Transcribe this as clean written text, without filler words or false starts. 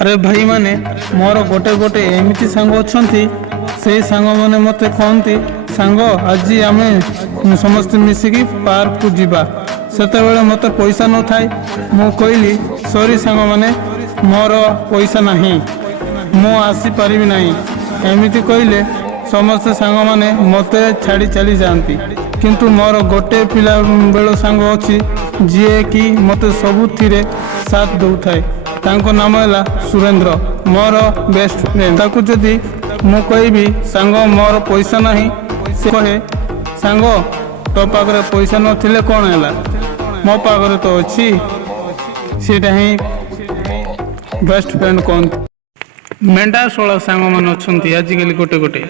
अरे भाई माने मोर गोटे गोटे एमती सांग अच्छा से सांग मैंने मत कहती सांग आज आम समस्त मिसिकी पार्क को जीवा सेते मत पैसा न थाए मु कहली सॉरी सांग मैंने मोर पैसा नहीं मु आसी पारि नहीं एमती कहले समस्त सांग मैंने मत छाड़ी चली जाती किंतु मोर गोटे पिला बेल सांग अच्छी जी कि मत सबुथिरे साथ दौ थाए तांको नाम है सुरेंद्र मोर बेस्ट फ्रेंड ताकू जदि मु कहबी सांग मोर पैसा नहीं से कहे सांग तो पाखरे पैसा नथिले कौन है मो पाखरे तो अच्छी सीटा ही बेस्ट फ्रेंड कौन मेंढा सोला सांग मान अच्छा आजिकल गोटे गोटे